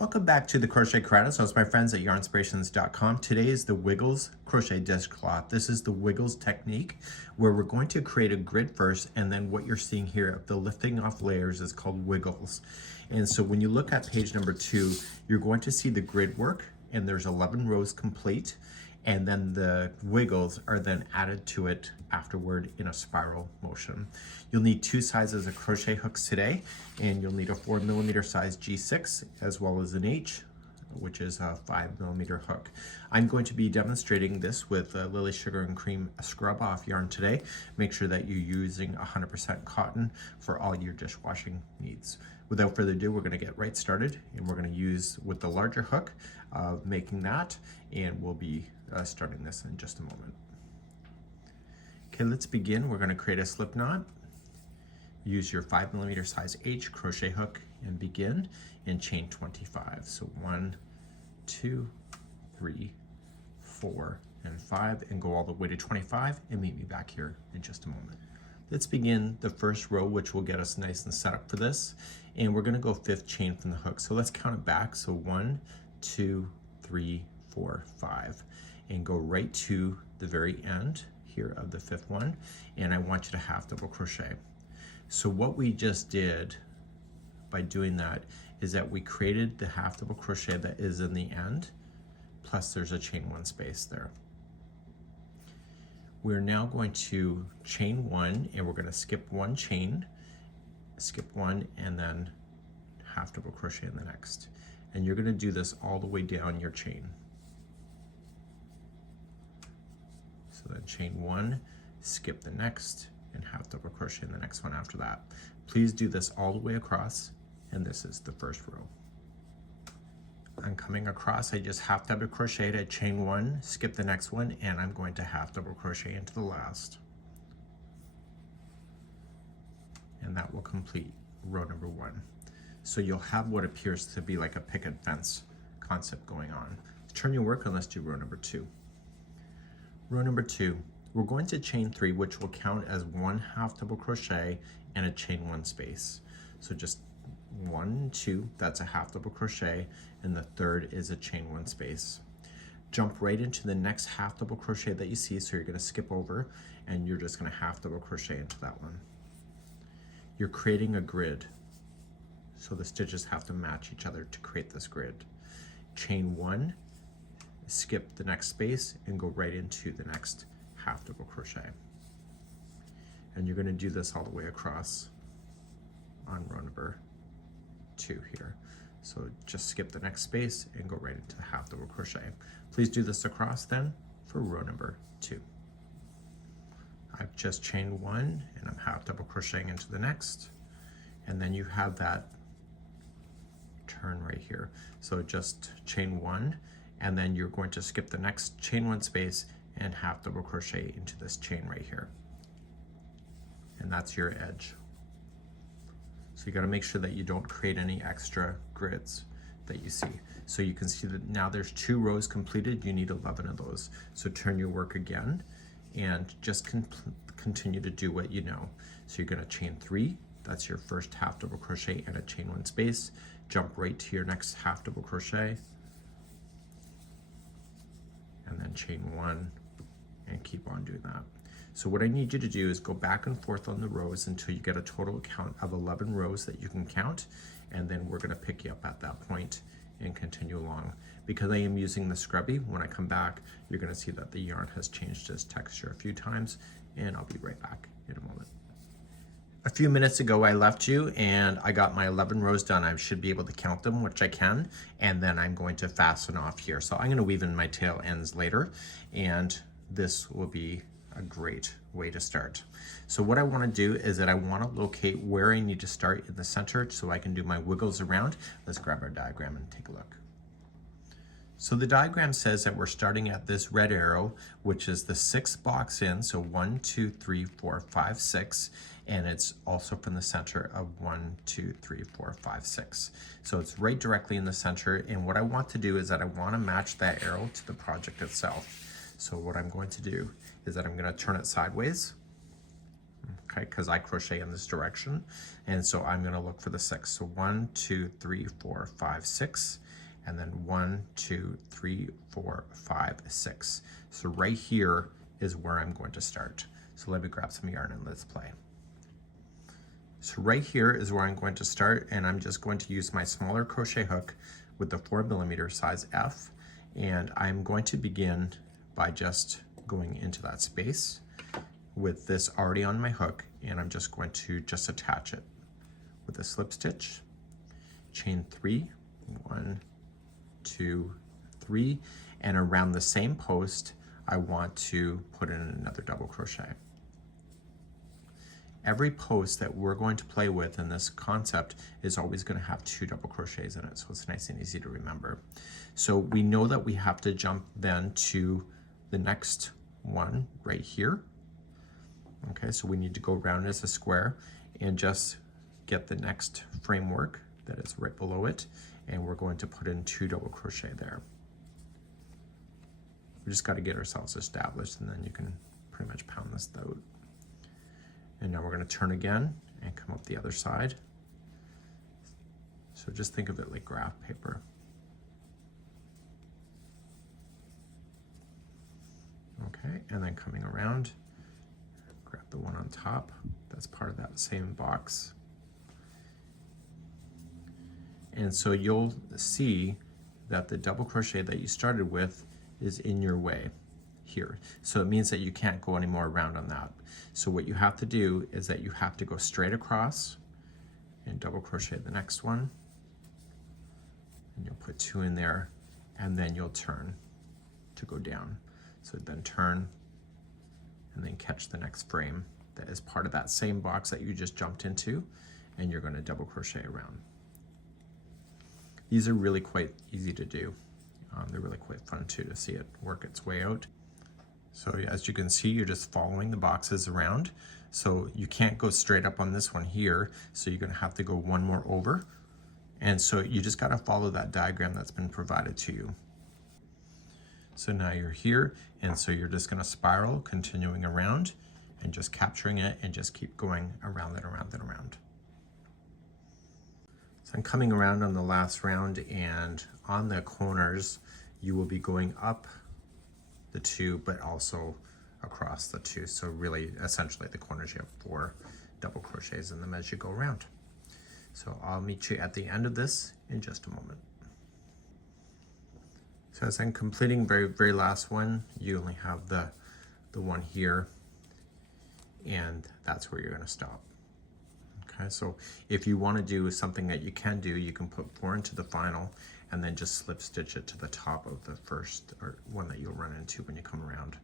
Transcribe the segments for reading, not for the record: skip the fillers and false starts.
Welcome back to the Crochet Credits. So it's my friends at Yarnspirations.com. Today is the Wiggles Crochet Dishcloth. This is the Wiggles technique where we're going to create a grid first, and then what you're seeing here, the lifting off layers, is called Wiggles. And so when you look at page number 2, you're going to see the grid work, and there's 11 rows complete, and then the wiggles are then added to it afterward in a spiral motion. You'll need 2 sizes of crochet hooks today, and you'll need a 4mm size G6 as well as an H, which is a 5mm hook. I'm going to be demonstrating this with Lily Sugar and Cream scrub off yarn today. Make sure that you're using 100% cotton for all your dishwashing needs. Without further ado, we're going to get right started, and we're going to use with the larger hook making that, and we'll be starting this in just a moment. Okay, let's begin. We're going to create a slip knot. Use your 5mm size H crochet hook and begin and chain 25. So 1, 2, 3, 4, and 5, and go all the way to 25 and meet me back here in just a moment. Let's begin the first row, which will get us nice and set up for this, and we're going to go 5th chain from the hook. So let's count it back. So 1, 2, 3, 4, 5, and go right to the very end here of the 5th one, and I want you to half double crochet. So what we just did by doing that is that we created the half double crochet that is in the end, plus there's a chain 1 space there. We're now going to chain 1, and we're going to skip 1 chain, skip 1, and then half double crochet in the next. And you're going to do this all the way down your chain. So then chain 1, skip the next, and half double crochet in the next one after that. Please do this all the way across, and this is the first row. I'm coming across, I just half double crocheted at chain 1, skip the next one, and I'm going to half double crochet into the last. And that will complete row number 1. So you'll have what appears to be like a picket fence concept going on. Turn your work and let's do row number 2. Row number 2, we're going to chain 3, which will count as 1 half double crochet and a chain 1 space. So just 1, 2, that's a half double crochet, and the third is a chain 1 space. Jump right into the next half double crochet that you see, so you're going to skip over, and you're just going to half double crochet into that one. You're creating a grid, so the stitches have to match each other to create this grid. Chain 1, skip the next space, and go right into the next half double crochet. And you're going to do this all the way across on row number 2 here. So just skip the next space and go right into the half double crochet. Please do this across then for row number 2. I've just chained 1, and I'm half double crocheting into the next, and then you have that turn right here. So just chain 1, and then you're going to skip the next chain 1 space and half double crochet into this chain right here. And that's your edge. So you got to make sure that you don't create any extra grids that you see. So you can see that now there's 2 rows completed. You need 11 of those. So turn your work again and just continue to do what you know. So you're going to chain 3. That's your first half double crochet and a chain 1 space. Jump right to your next half double crochet, and then chain 1, and keep on doing that. So what I need you to do is go back and forth on the rows until you get a total count of 11 rows that you can count, and then we're going to pick you up at that point and continue along. Because I am using the scrubby, when I come back, you're going to see that the yarn has changed its texture a few times, and I'll be right back in a moment. A few minutes ago I left you, and I got my 11 rows done. I should be able to count them, which I can, and then I'm going to fasten off here. So I'm going to weave in my tail ends later, and this will be a great way to start. So what I want to do is that I want to locate where I need to start in the center so I can do my wiggles around. Let's grab our diagram and take a look. So the diagram says that we're starting at this red arrow, which is the 6th box in, so 1, 2, 3, 4, 5, 6, and it's also from the center of 1, 2, 3, 4, 5, 6. So it's right directly in the center, and what I want to do is that I want to match that arrow to the project itself. So what I'm going to do is that I'm going to turn it sideways. okay, because I crochet in this direction. And so I'm going to look for the 6. So 1, 2, 3, 4, 5, 6, and then 1, 2, 3, 4, 5, 6. So right here is where I'm going to start. So let me grab some yarn and let's play. So right here is where I'm going to start, and I'm just going to use my smaller crochet hook with the 4mm size F, and I'm going to begin by just going into that space with this already on my hook, and I'm just going to just attach it with a slip stitch, chain 3, 1, 2, 3, and around the same post I want to put in another double crochet. Every post that we're going to play with in this concept is always going to have 2 double crochets in it, so it's nice and easy to remember. So we know that we have to jump then to the next one right here. Okay, so we need to go around as a square and just get the next framework that is right below it, and we're going to put in 2 double crochet there. We just got to get ourselves established, and then you can pretty much pound this out. And now we're going to turn again and come up the other side. So just think of it like graph paper. Okay, and then coming around, grab the one on top. That's part of that same box. And so you'll see that the double crochet that you started with is in your way here. So it means that you can't go any more around on that. So what you have to do is that you have to go straight across and double crochet the next one, and you'll put 2 in there, and then you'll turn to go down. So then turn and then catch the next frame that is part of that same box that you just jumped into, and you're going to double crochet around. These are really quite easy to do. They're really quite fun too to see it work its way out. So as you can see, you're just following the boxes around. So you can't go straight up on this one here, so you're going to have to go one more over. And so you just got to follow that diagram that's been provided to you. So now you're here, and so you're just going to spiral, continuing around and just capturing it, and just keep going around and around and around. So I'm coming around on the last round, and on the corners you will be going up the 2 but also across the 2. So really essentially the corners, you have 4 double crochets in them as you go around. So I'll meet you at the end of this in just a moment. So as I'm completing very last one, you only have the one here, and that's where you're going to stop. Okay, so if you want to do something that you can do, you can put 4 into the final and then just slip stitch it to the top of the first or one that you'll run into when you come around.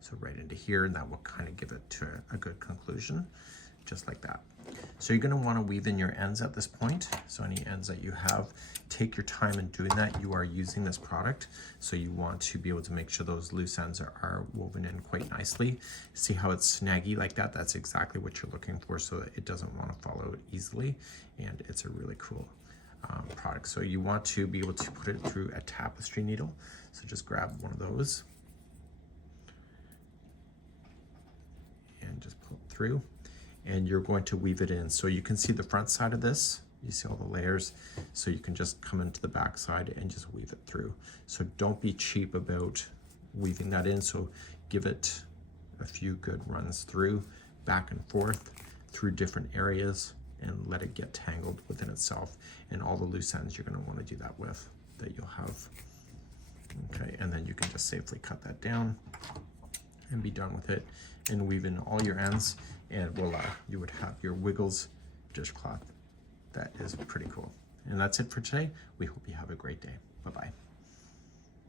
So right into here, and that will kind of give it to a good conclusion, just like that. So you're going to want to weave in your ends at this point. So any ends that you have, take your time in doing that. You are using this product, so you want to be able to make sure those loose ends are woven in quite nicely. See how it's snaggy like that? That's exactly what you're looking for, so that it doesn't want to follow easily, and it's a really cool product. So you want to be able to put it through a tapestry needle. So just grab one of those and just pull it through, and you're going to weave it in. So you can see the front side of this, you see all the layers, so you can just come into the back side and just weave it through. So don't be cheap about weaving that in, so give it a few good runs through, back and forth through different areas, and let it get tangled within itself, and all the loose ends you're going to want to do that with, that you'll have. Okay, and then you can just safely cut that down and be done with it, and weave in all your ends, and voila, you would have your Wiggles dishcloth. That is pretty cool. And that's it for today. We hope you have a great day. Bye-bye.